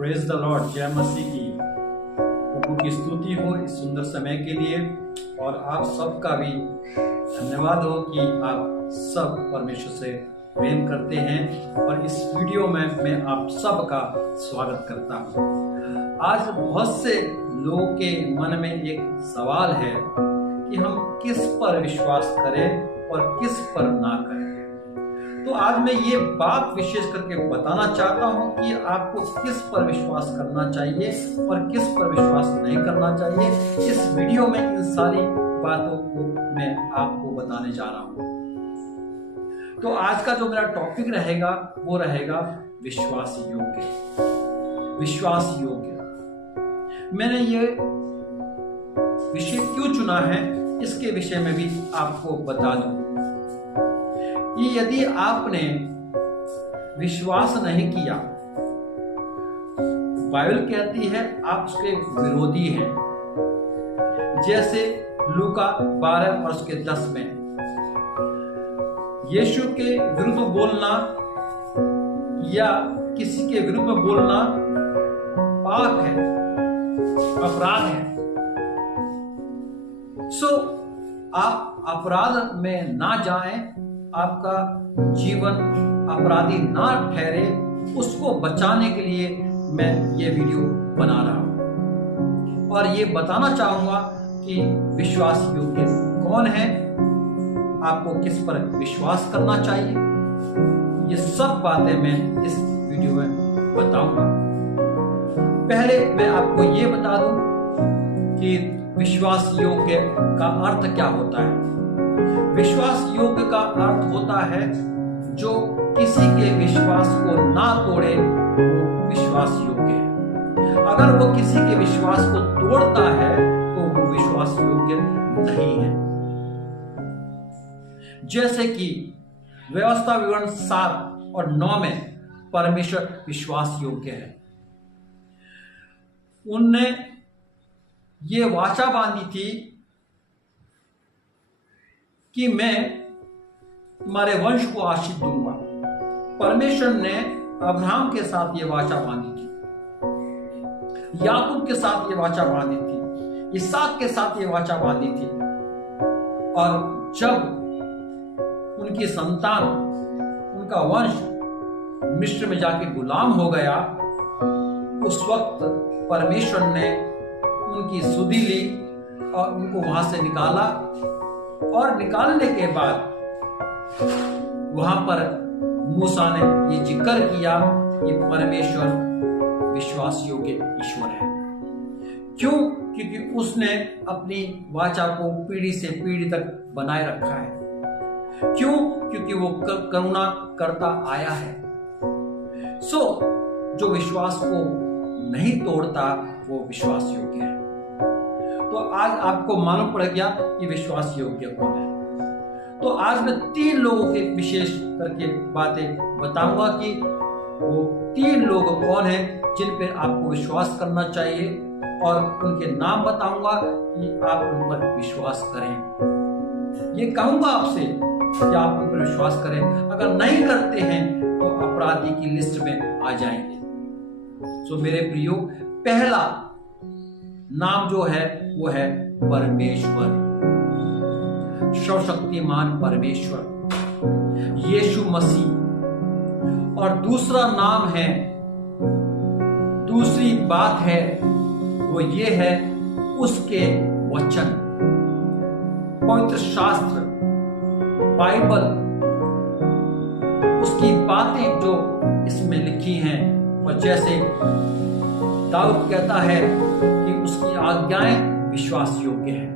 Praise the Lord, जय मसीह की। प्रभु की स्तुति हो इस सुंदर समय के लिए। और आप सबका भी धन्यवाद हो कि आप सब परमेश्वर से प्रेम करते हैं। और इस वीडियो में मैं आप सबका स्वागत करता हूँ। आज बहुत से लोगों के मन में एक सवाल है कि हम किस पर विश्वास करें और किस पर ना करें। तो आज मैं ये बात विशेष करके बताना चाहता हूं कि आपको किस पर विश्वास करना चाहिए और किस पर विश्वास नहीं करना चाहिए। इस वीडियो में इन सारी बातों को मैं आपको बताने जा रहा हूं। तो आज का जो मेरा टॉपिक रहेगा वो रहेगा विश्वास योग्य। विश्वास योग्य। मैंने ये विषय क्यों चुना है इसके विषय में भी आपको बता दूं कि यदि आपने विश्वास नहीं किया, बाइबल कहती है आप उसके विरोधी हैं। जैसे लूका 12 और उसके 10 में यीशु के विरुद्ध बोलना या किसी के विरुद्ध में बोलना पाप है, अपराध है। आप अपराध में ना जाएं, आपका जीवन अपराधी ना ठहरे, उसको बचाने के लिए मैं ये वीडियो बना रहा हूं। और ये बताना चाहूंगा कि विश्वास योग्य कौन है, आपको किस पर विश्वास करना चाहिए, ये सब बातें मैं इस वीडियो में बताऊंगा। पहले मैं आपको ये बता दूं कि विश्वास योग्य का अर्थ क्या होता है। विश्वास योग्य का अर्थ होता है जो किसी के विश्वास को ना तोड़े, वो विश्वास योग्य है। अगर वो किसी के विश्वास को तोड़ता है तो वो विश्वास योग्य नहीं है। जैसे कि व्यवस्था विवरण 7 और 9 में परमेश्वर विश्वास योग्य है। उनने ये वाचा बांधी थी कि मैं तुम्हारे वंश को आशीष दूंगा। परमेश्वर ने अब्राहम के साथ ये वाचा बांधी थी, याकूब के साथ ये वाचा बांधी थी, इसहाक के साथ ये वाचा बांधी थी। और जब उनकी संतान, उनका वंश मिस्र में जाके गुलाम हो गया, उस वक्त परमेश्वर ने उनकी सुधि ली और उनको वहां से निकाला। और निकालने के बाद वहां पर मूसा ने ये जिक्र किया कि परमेश्वर विश्वास योग्य ईश्वर है। क्यों? क्योंकि उसने अपनी वाचा को पीढ़ी से पीढ़ी तक बनाए रखा है। क्यों? क्योंकि वो करुणा करता आया है। जो विश्वास को नहीं तोड़ता वो विश्वास योग्य है। तो आज आपको मालूम पड़ गया कि विश्वास योग्य कौन है। तो आज मैं 3 लोगों के विशेष करके बातें बताऊंगा कि वो 3 लोग कौन हैं जिन पर आपको विश्वास करना चाहिए, और उनके नाम बताऊंगा कि आप उन पर विश्वास करें। ये कहूंगा आपसे कि आप उन पर विश्वास करें। अगर नहीं करते हैं तो अपराधी की लिस्ट में आ जाएंगे। मेरे प्रियो, पहला नाम जो है वो है परमेश्वर, सर्वशक्तिमान परमेश्वर, यीशु मसीह। और दूसरा नाम है, दूसरी बात है वो ये है उसके वचन, पवित्र शास्त्र, बाइबल, उसकी बातें जो इसमें लिखी हैं। और जैसे दाऊद कहता है कि उसकी आज्ञाएं विश्वास योग्य है।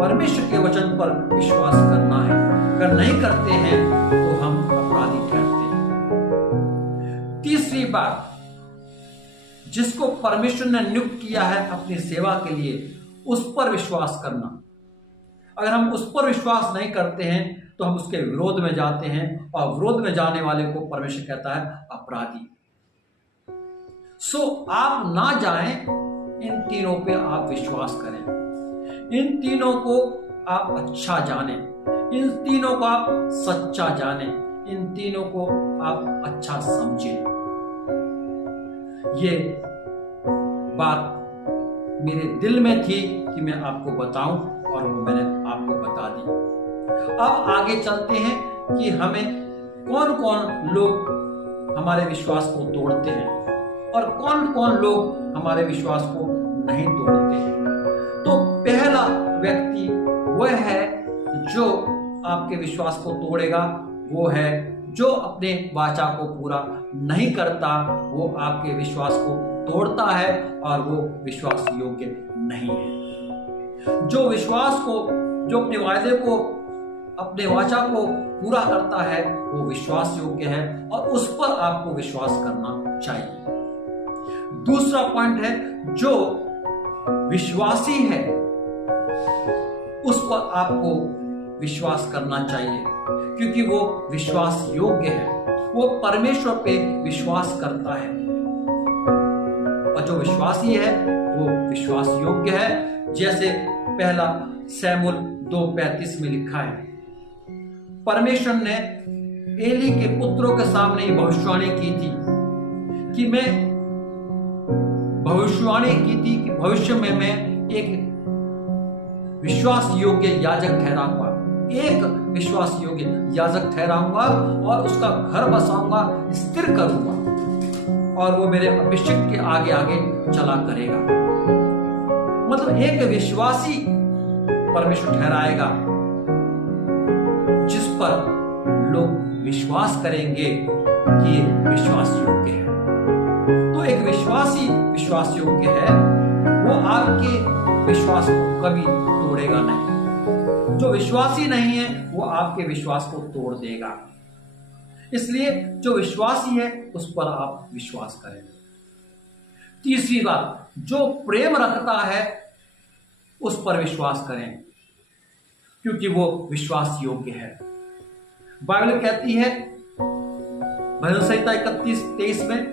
परमेश्वर के वचन पर विश्वास करना है। अगर नहीं करते हैं तो हम अपराधी ठहरते हैं। तीसरी बात, जिसको परमेश्वर ने नियुक्त किया है अपनी सेवा के लिए, उस पर विश्वास करना। अगर हम उस पर विश्वास नहीं करते हैं तो हम उसके विरोध में जाते हैं, और विरोध में जाने वाले को परमेश्वर कहता है अपराधी। आप ना जाएं, इन तीनों पे आप विश्वास करें। इन तीनों को आप अच्छा जाने, इन तीनों को आप सच्चा जाने, इन तीनों को आप अच्छा समझें। ये बात मेरे दिल में थी कि मैं आपको बताऊं और वो मैंने आपको बता दी। अब आगे चलते हैं कि हमें कौन कौन लोग हमारे विश्वास को तोड़ते हैं और कौन कौन लोग हमारे विश्वास को नहीं तोड़ते हैं। तो पहला व्यक्ति वह है जो आपके विश्वास को तोड़ेगा, वो है जो अपने वाचा को पूरा नहीं करता, वो आपके विश्वास को तोड़ता है और वो विश्वास योग्य नहीं है। जो विश्वास को, जो अपने वायदे को, अपने वाचा को पूरा करता है, वो विश्वास योग्य है और उस पर आपको विश्वास करना चाहिए। दूसरा पॉइंट है, जो विश्वासी है उस पर आपको विश्वास करना चाहिए, क्योंकि वो विश्वास योग्य है, वो परमेश्वर पे विश्वास करता है। और जो विश्वासी है वो विश्वास योग्य है। जैसे पहला शमूएल 2:35 में लिखा है, परमेश्वर ने एली के पुत्रों के सामने भविष्यवाणी की थी कि भविष्य में मैं एक विश्वास योग्य याजक ठहराऊंगा, एक विश्वास योग्य याजक ठहराऊंगा और उसका घर बसाऊंगा, स्थिर करूंगा और वो मेरे अभिषेक के आगे आगे चला करेगा। मतलब एक विश्वासी परमेश्वर ठहराएगा जिस पर लोग विश्वास करेंगे कि ये विश्वास योग्य है। तो एक विश्वासी विश्वास योग्य है, वो आपके विश्वास को कभी तोड़ेगा नहीं। जो विश्वासी नहीं है वो आपके विश्वास को तोड़ देगा। इसलिए जो विश्वासी है उस पर आप विश्वास करें। तीसरी बात, जो प्रेम रखता है उस पर विश्वास करें, क्योंकि वो विश्वास योग्य है। बाइबल कहती है भजन संहिता 31:23 में,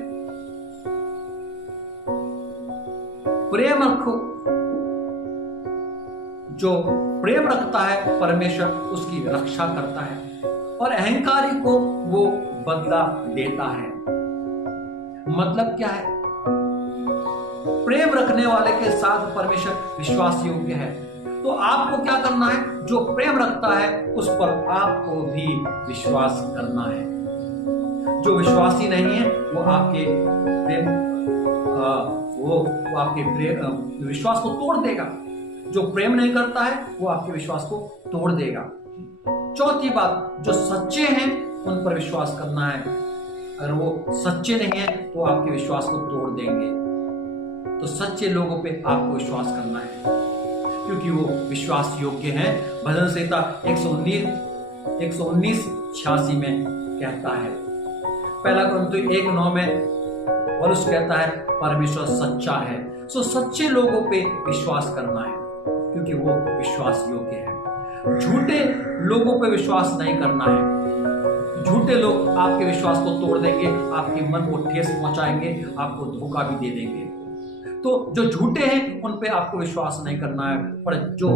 प्रेम रखो, जो प्रेम रखता है परमेश्वर उसकी रक्षा करता है और अहंकारी को वो बदला देता है। मतलब क्या है? प्रेम रखने वाले के साथ परमेश्वर विश्वास योग्य है। तो आपको क्या करना है? जो प्रेम रखता है उस पर आपको भी विश्वास करना है। जो विश्वासी नहीं है वो आपके प्रेम वो आपके प्रेम विश्वास को तोड़ देगा। जो प्रेम नहीं करता है वो आपके विश्वास को तोड़ देगा। चौथी बात, जो सच्चे हैं उन पर विश्वास करना है। अगर वो सच्चे नहीं है तो आपके विश्वास को तोड़ देंगे। तो सच्चे लोगों पे आपको विश्वास करना है, क्योंकि वो विश्वास योग्य हैं। भजन संहिता 119:86 में कहता है, पहला कुरिन्थियों 1:9 में पौलुस कहता है परमेश्वर सच्चा है। सो सच्चे लोगों पे विश्वास करना है, क्योंकि वो विश्वास योग्य है। झूठे लोगों पे विश्वास नहीं करना है। झूठे लोग आपके विश्वास को तोड़ देंगे, आपके मन को ठेस पहुंचाएंगे, आपको धोखा भी दे देंगे। तो जो झूठे हैं उन पे आपको विश्वास नहीं करना है, पर जो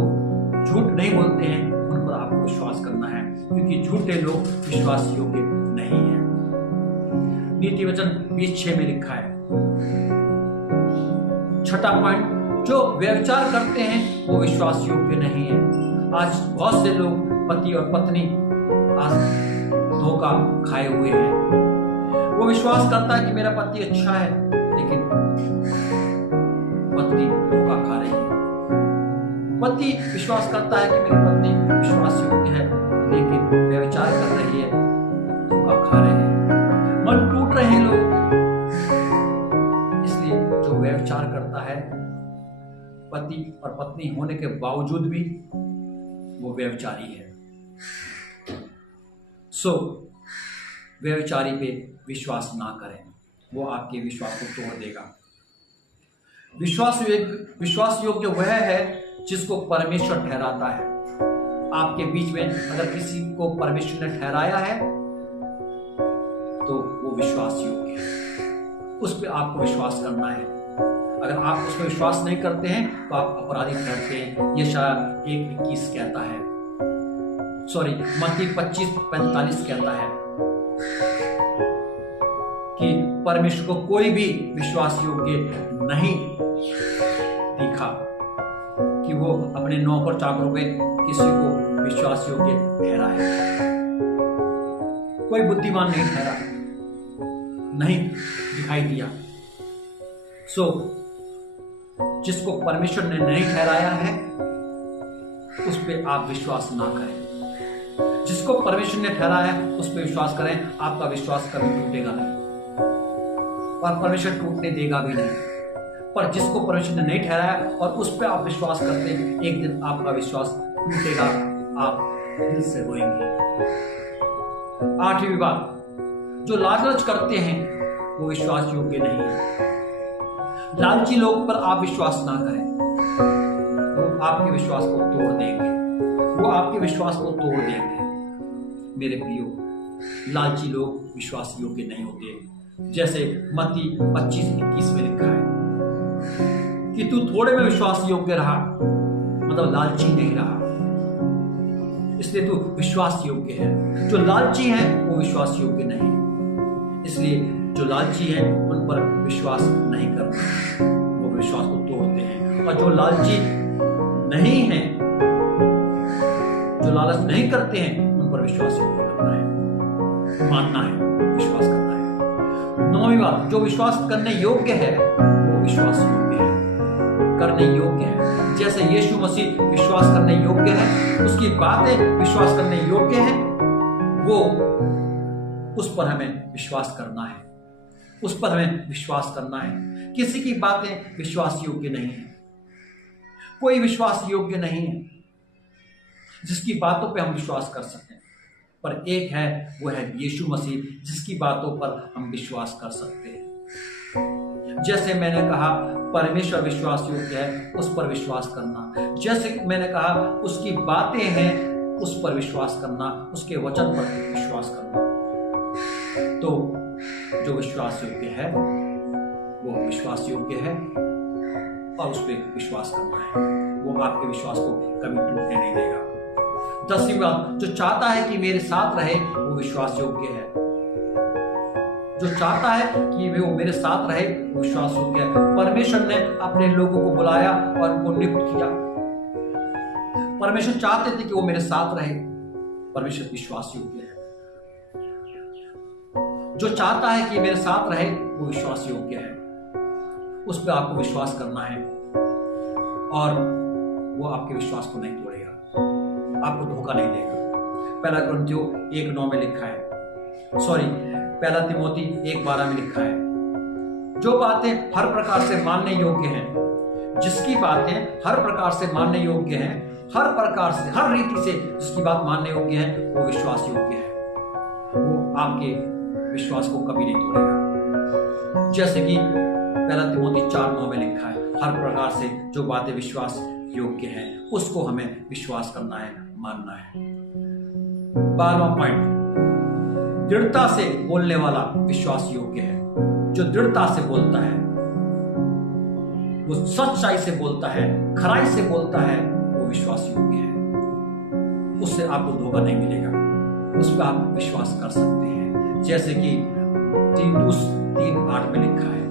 झूठ नहीं बोलते हैं उन पर आपको विश्वास करना है, क्योंकि झूठे लोग विश्वास योग्य नहीं है। नीति वचन 20:6 में लिखा है। छठा पॉइंट, जो व्यभिचार करते हैं वो विश्वास योग्य नहीं है। आज बहुत से लोग पति और पत्नी आज धोखा खाए हुए हैं। वो विश्वास करता है कि मेरा पति अच्छा है, लेकिन पत्नी धोखा खा रही है। पति विश्वास करता है कि मेरी पत्नी विश्वास योग्य है, लेकिन व्यभिचार कर रही है, धोखा खा रहे हैं, मन टूट रहे हैं लोग। इसलिए जो व्यभिचार करता है, पति और पत्नी होने के बावजूद भी वो व्यभिचारी है। सो व्यभिचारी पे विश्वास ना करें, वो आपके विश्वास को तोड़ देगा। विश्वास योग्य वह है जिसको परमेश्वर ठहराता है। आपके बीच में अगर किसी को परमेश्वर ने ठहराया है तो वो विश्वास योग्य है, उस पर आपको विश्वास करना है। अगर आप उस पर विश्वास नहीं करते हैं तो आप अपराधी ठहरते हैं। ये शायद 1:21 कहता है, सॉरी मत्ती 25:45 कहता है, कि परमेश्वर को कोई भी विश्वास योग्य नहीं दिखा कि वो अपने नौकर चाकरों में किसी को विश्वास योग्य ठहराए। कोई बुद्धिमान नहीं ठहरा, नहीं दिखाई दिया। सो जिसको परमेश्वर ने नहीं ठहराया है उस पर आप विश्वास ना करें। जिसको परमेश्वर ने ठहराया है उस पर विश्वास करें। आपका विश्वास कभी टूटेगा नहीं और परमेश्वर टूटने देगा भी नहीं। पर जिसको परमेश्वर ने नहीं ठहराया और उस पर आप विश्वास करते हैं, एक दिन आपका विश्वास टूटेगा, आप दिल से रोएंगे। 8वीं बात, जो लालच करते हैं वो विश्वास योग्य नहीं है। लालची लोग पर आप विश्वास ना करें, वो आपके विश्वास को तोड़ देंगे, वो आपके विश्वास को तोड़ देंगे। मेरे प्रियो, लालची लोग विश्वास योग्य नहीं होते। जैसे मत्ती 25:21 में लिखा है कि तू थोड़े में विश्वास योग्य रहा, मतलब लालची नहीं रहा, इसलिए तू विश्वास योग्य है। जो लालची है वो विश्वास योग्य नहीं, इसलिए जो लालची है उन पर विश्वास नहीं करते, वो विश्वास को तोड़ते हैं। और जो लालची नहीं है, जो लालच नहीं करते हैं, उन पर विश्वास योग्य करना है, मानना है, विश्वास करना है। 9वीं बात, जो विश्वास करने योग्य है वो विश्वास योग्य है, करने योग्य है। जैसे यीशु मसीह विश्वास करने योग्य है, उसकी बातें विश्वास करने योग्य है, वो उस पर हमें विश्वास करना है, उस पर हमें विश्वास करना है। किसी की बातें विश्वास योग्य नहीं है, कोई विश्वास योग्य नहीं है जिसकी बातों पे हम विश्वास कर सकते हैं। पर एक है, वो है यीशु मसीह, जिसकी बातों पर हम विश्वास कर सकते हैं। जैसे मैंने कहा परमेश्वर विश्वास योग्य है, उस पर विश्वास करना। जैसे मैंने कहा उसकी बातें हैं, उस पर विश्वास करना, उसके वचन पर विश्वास करना। तो जो विश्वास योग्य है वो विश्वास योग्य है और उस पर विश्वास करना है। वो आपके विश्वास को कभी टूटने नहीं देगा। 10वीं बात, जो चाहता है कि मेरे साथ रहे वो विश्वास योग्य है। जो चाहता है कि वो मेरे साथ रहे वो विश्वास योग्य है। परमेश्वर ने अपने लोगों को बुलाया और उनको नियुक्त किया। परमेश्वर चाहते थे कि वो मेरे साथ रहे, परमेश्वर विश्वास योग्य है। जो चाहता है कि मेरे साथ रहे वो विश्वास योग्य है, उस पर आपको विश्वास करना है और वो आपके विश्वास को नहीं तोड़ेगा, आपको धोखा नहीं देगा। 1 कुरिन्थियों 1:9 में लिखा है, 1 तिमोथी 1:12 में लिखा है, जो बातें हर प्रकार से मानने योग्य हैं, जिसकी बातें हर प्रकार से मानने योग्य हैं, हर प्रकार से, हर रीति से जिसकी बात मानने योग्य है वो विश्वास योग्य है। वो आपके विश्वास को कभी नहीं तोड़ेगा। जैसे कि 1 तिमोथी 4:9 में लिखा है, हर प्रकार से जो बातें विश्वास योग्य हैं उसको हमें विश्वास करना है, मानना है। 12वां पॉइंट, दृढ़ता से बोलने वाला विश्वास योग्य है। जो दृढ़ता से बोलता है, वो सच्चाई से बोलता है, खराई से बोलता है, वो विश्वास योग्य है। उससे आपको धोखा नहीं मिलेगा, उस पर आप विश्वास कर सकते हैं। जैसे कि तीतुस 3:8 में लिखा है,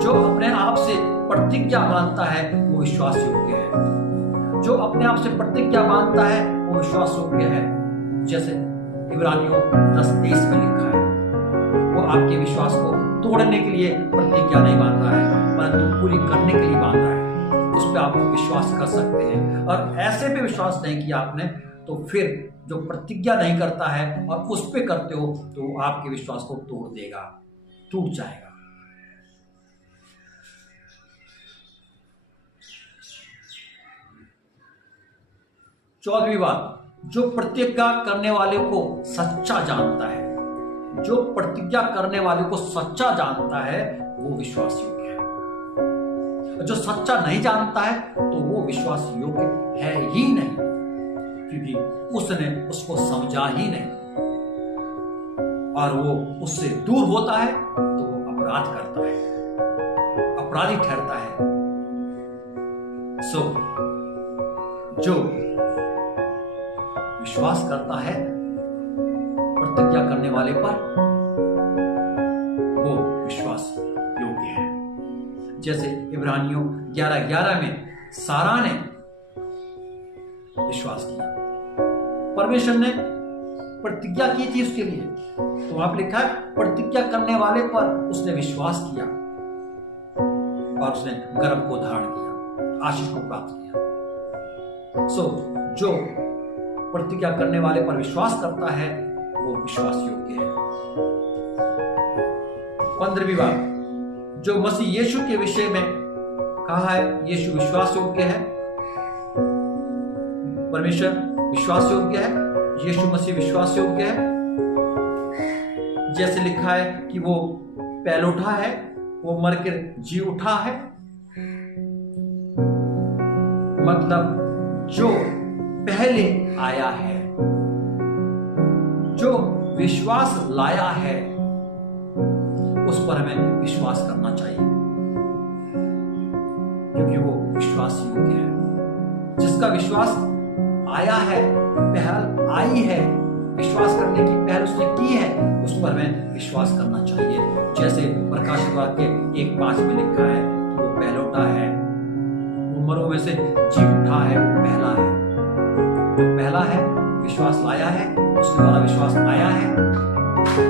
जो अपने आप से प्रतिज्ञा मानता है वो विश्वास योग्य है। जो अपने आप से प्रतिज्ञा मानता है वो विश्वास योग्य है। जैसे इब्रानियों 10:23 में लिखा है, वो आपके विश्वास को तोड़ने के लिए प्रतिज्ञा नहीं बांध रहा है, परंतु पूरी करने के लिए बांध रहा है। उस पर आप विश्वास कर सकते हैं। और ऐसे पे विश्वास नहीं किया आपने तो फिर जो प्रतिज्ञा नहीं करता है और उस पे करते हो तो आपके विश्वास को तोड़ देगा, टूट जाएगा। चौदहवीं बात, जो प्रतिज्ञा करने वाले को सच्चा जानता है, जो प्रतिज्ञा करने वाले को सच्चा जानता है वो विश्वास योग्य है। जो सच्चा नहीं जानता है तो वो विश्वास योग्य है ही नहीं, क्योंकि उसने उसको समझा ही नहीं और वो उससे दूर होता है तो वो अपराध करता है, अपराधी ठहरता है। जो विश्वास करता है प्रतिज्ञा करने वाले पर, वो जैसे इब्रानियों 11:11 में सारा ने विश्वास किया, परमेश्वर ने प्रतिज्ञा की थी उसके लिए, तो वहां पर लिखा है प्रतिज्ञा करने वाले पर उसने विश्वास किया और उसने गर्भ को धारण किया, आशीष को प्राप्त किया। जो प्रतिज्ञा करने वाले पर विश्वास करता है वो विश्वास योग्य है। 15वीं बात जो मसीह यीशु के विषय में कहा है, यीशु विश्वास योग्य है, परमेश्वर विश्वास योग्य है, यीशु मसीह विश्वास योग्य है। जैसे लिखा है कि वो पहले उठा है, वो मर कर जी उठा है, मतलब जो पहले आया है, जो विश्वास लाया है, उस पर हमें विश्वास करना चाहिए, क्योंकि वो विश्वास योग्य है। जिसका विश्वास आया है, पहल आई है, विश्वास करने की पहल उसने की है, उस पर हमें विश्वास करना चाहिए। जैसे प्रकाशित वाक्य 1:5 में लिखा है कि वो पहले उठा है, वो मरों में से जी उठा है, वो पहला है। जो पहला है, विश्वास लाया है, उसके द्वारा विश्वास आया है,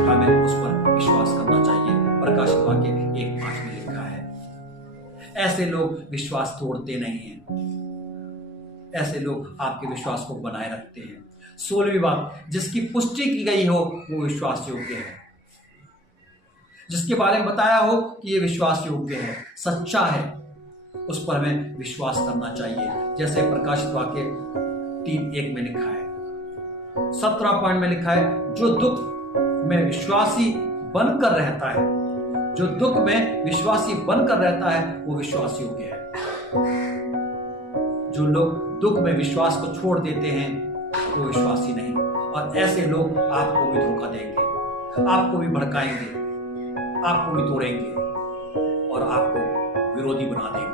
हमें उस पर विश्वास करना चाहिए। प्रकाशित वाक्य 1:5 में लिखा है। ऐसे लोग विश्वास तोड़ते नहीं हैं, ऐसे लोग आपके विश्वास को बनाए रखते हैं। 16वीं बात जिसकी पुष्टि की गई हो वो विश्वास योग्य है, जिसके बारे में बताया हो कि ये विश्वास योग्य है, सच्चा है, उस पर हमें विश्वास करना चाहिए। जैसे प्रकाशित वाक्य 3:1 में लिखा है, 17 पॉइंट में लिखा है जो दुख में विश्वासी बनकर रहता है, जो दुख में विश्वासी बनकर रहता है वो विश्वास योग्य है। जो लोग दुख में विश्वास को छोड़ देते हैं वो विश्वासी नहीं, और ऐसे लोग आपको भी धोखा देंगे, आपको भी भड़काएंगे, आपको भी तोड़ेंगे और आपको विरोधी बना देंगे।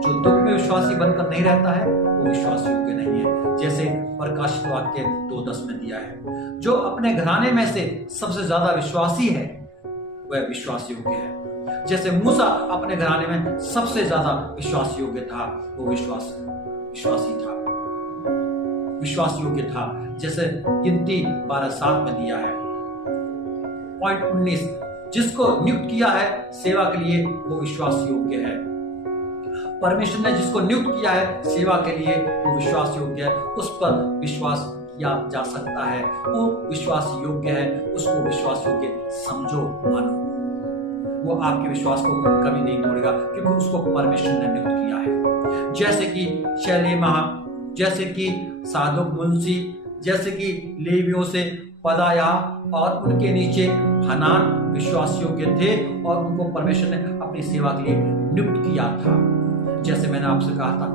जो दुख में विश्वासी बनकर नहीं रहता है वो विश्वास योग्य नहीं है। जैसे प्रकाशित वाक्य 2:10 में दिया है, जो अपने घराने में से सबसे ज्यादा विश्वासी है वह विश्वास योग्य है। जैसे मूसा अपने घराने में सबसे ज्यादा विश्वास योग्य था, वो विश्वासी था, विश्वास योग्य था। जैसे गिनती 12:7 में दिया है। पॉइंट 19 जिसको नियुक्त किया है सेवा के लिए वो विश्वास योग्य है। परमेश्वर ने जिसको नियुक्त किया है सेवा के लिए वो विश्वास योग्य है, उस पर विश्वास किया जा सकता है, वो विश्वास योग्य है, उसको विश्वास योग्य समझो, मानो। वो आपके विश्वास को कभी नहीं तोड़ेगा, क्योंकि उसको परमेश्वर ने नियुक्त किया है। जैसे कि शैलेमा, जैसे कि साधुक मुंशी, जैसे कि लेवियों से पदाया और उनके नीचे हनान विश्वास योग्य थे और उनको परमेश्वर ने अपनी सेवा के लिए नियुक्त किया था। जैसे मैंने आपसे कहा था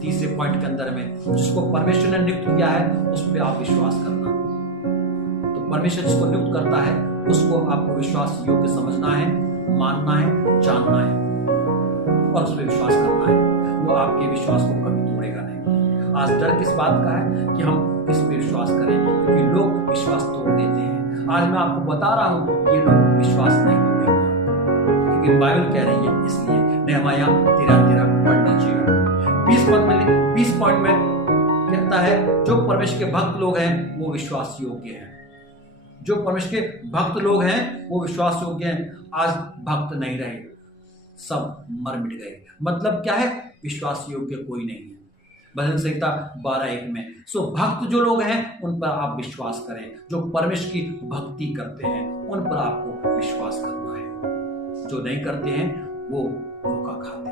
तीसरे पॉइंट के अंदर में, जिसको परमेश्वर ने नियुक्त किया है उस पर आप विश्वास करना। तो परमेश्वर जिसको नियुक्त करता है उसको आपको विश्वास योग्य समझना है, मानना है, जानना है और उस पर विश्वास करना है। वो आपके विश्वास को कभी तोड़ेगा नहीं। आज डर किस बात का है कि हम किस पे विश्वास करें, क्योंकि लोग विश्वास तोड़ देते हैं। आज मैं आपको बता रहा हूं ये लोग विश्वास नहीं तोड़ेंगे, क्योंकि बाइबल कह रही है। इसलिए नहमाया 13:13 पढ़ना चाहिए। 20 पॉइंट में कहता है जो परमेश्वर के भक्त लोग हैं वो विश्वास योग्य हैं। जो परमेश्वर के भक्त लोग हैं वो विश्वास योग्य हैं। आज भक्त नहीं रहे, सब मर मिट गए। मतलब क्या है? विश्वास योग्य कोई नहीं है। भजन संहिता 12:1 में। भक्त जो लोग हैं उन पर आप विश्वास करें, जो परमेश्वर की भक्ति करते हैं उन पर आपको विश्वास करना है। जो नहीं करते हैं वो धोखा खाते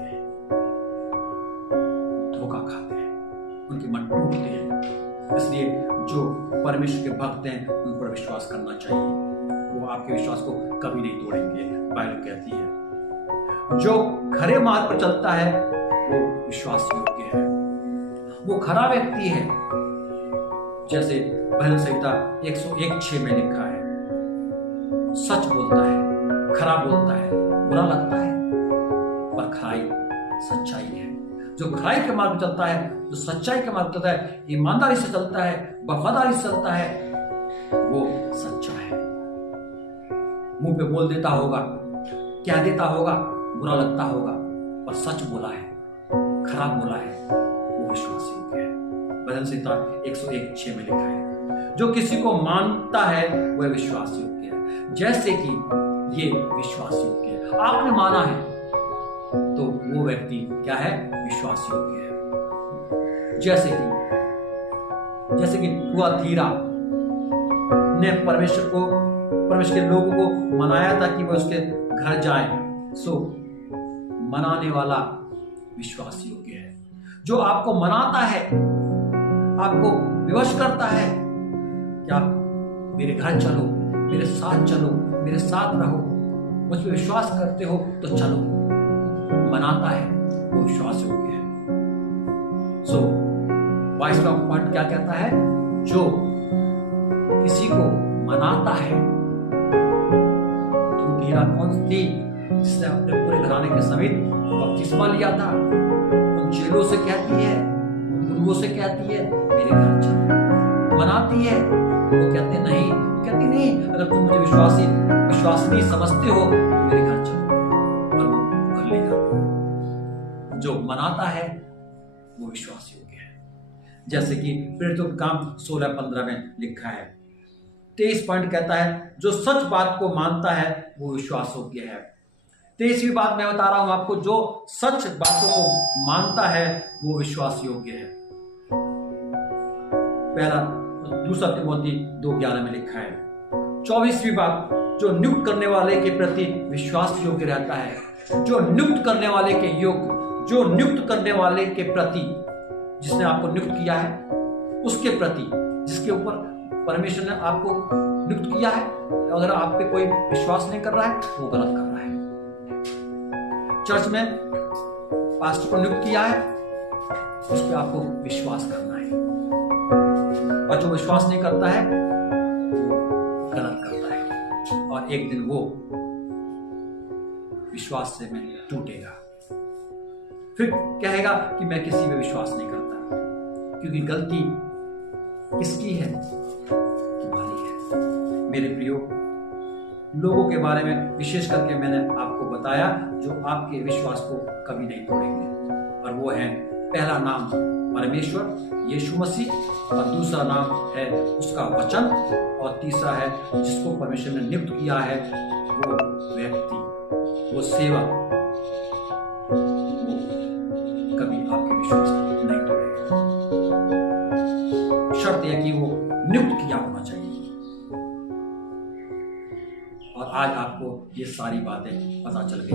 हैं, उनके मन टूटते हैं। इसलिए जो परमेश्वर के भक्त हैं उन पर विश्वास करना चाहिए, वो आपके विश्वास को कभी नहीं तोड़ेंगे। बाइबल कहती है जो खरे मार्ग पर चलता है वो विश्वास योग्य है, वो खरा व्यक्ति है। जैसे भजन संहिता 101:6 में लिखा है, सच बोलता है, खरा बोलता है, बुरा लगता है, पर खराई सच्चाई है। जो खराई के मार्ग चलता है, जो सच्चाई के मार्ग चलता है, ईमानदारी से चलता है, वफादारी से चलता है, वो सच्चा है। मुंह पे बोल देता होगा कह देता होगा, बुरा लगता होगा, पर सच बोला है, खराब बोला है, वो विश्वास योग्य है। भजन संहिता 101:6 में लिखा है, जो किसी को मानता है वह विश्वास योग्य है, जैसे कि ये विश्वास योग्य है। आपने माना है तो वो व्यक्ति क्या है? विश्वास योग्य है। जैसे कि थुआतीरा ने परमेश्वर के लोगों को मनाया था कि वह उसके घर जाएं, सो मनाने वाला विश्वास योग्य है। जो आपको मनाता है, आपको विवश करता है कि आप मेरे घर चलो, मेरे साथ चलो, मेरे साथ रहो, मुझ पर विश्वास करते हो तो चलो, मनाता है वो विश्वास योग्य है। सो 22वां पॉइंट क्या कहता है? जो किसी को मनाता है। थुआतीरा कौन थी? जिसने अपने पूरे घराने के समेत बपतिस्मा लिया था। उन चेलों से कहती है, गुरुओं से कहती है, मेरे घर चलो। मनाती है, वो कहते नहीं, कहती नहीं, अगर तुम मुझे विश्वासनी समझते हो तो मेरे घर चलो, और वो घर ले जाते हैं। जो मनाता है वो विश्वास योग्य है। जैसे कि प्रेरितों के काम 16:15 में लिखा है। 23 पॉइंट कहता है, जो सच बात को मानता है वो विश्वास योग्य है। 23वीं बात मैं बता रहा हूं आपको, जो सच बातों को मानता है वो विश्वास योग्य है। दूसरा तिमोथी 2:11 में लिखा है। 24वीं बात, जो नियुक्त करने वाले के प्रति विश्वास योग्य रहता है। जो नियुक्त करने वाले के प्रति, जिसने आपको नियुक्त किया है, उसके प्रति, जिसके ऊपर परमेश्वर ने आपको नियुक्त किया है, अगर आप पे कोई विश्वास नहीं कर रहा है वो गलत कर रहा है। चर्च में पास्टर को नियुक्त किया है, उस पर आपको विश्वास करना है, और जो विश्वास नहीं करता है वो गलत करता है, और एक दिन वो विश्वास से में टूटेगा। फिर कहेगा कि मैं किसी में विश्वास नहीं करता, क्योंकि गलती किसकी है? तुम्हारी है। मेरे प्रियो, लोगों के बारे में विशेष करके मैंने आपको बताया जो आपके विश्वास को कभी नहीं तोड़ेंगे, और वो है, पहला नाम परमेश्वर यीशु मसीह, और दूसरा नाम है उसका वचन, और तीसरा है जिसको परमेश्वर ने नियुक्त किया है वो व्यक्ति, वो सेवा, कभी आपके विश्वास नहीं तोड़ेगा। शर्त है कि वो नियुक्त किया होना चाहिए। और आज आपको ये सारी बातें पता चल गई।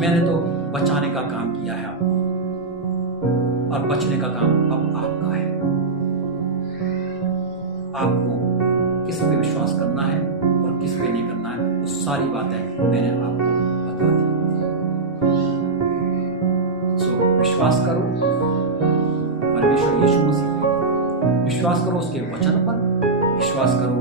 मैंने तो बचाने का काम किया है आपको, और बचने का काम अब आपका है। आपको किस पे विश्वास करना है और किस पे नहीं करना है, वो सारी बातें मैंने आपको बता दी। सो विश्वास करो परमेश्वर यीशु मसीह पे, विश्वास करो उसके वचन पर, विश्वास करो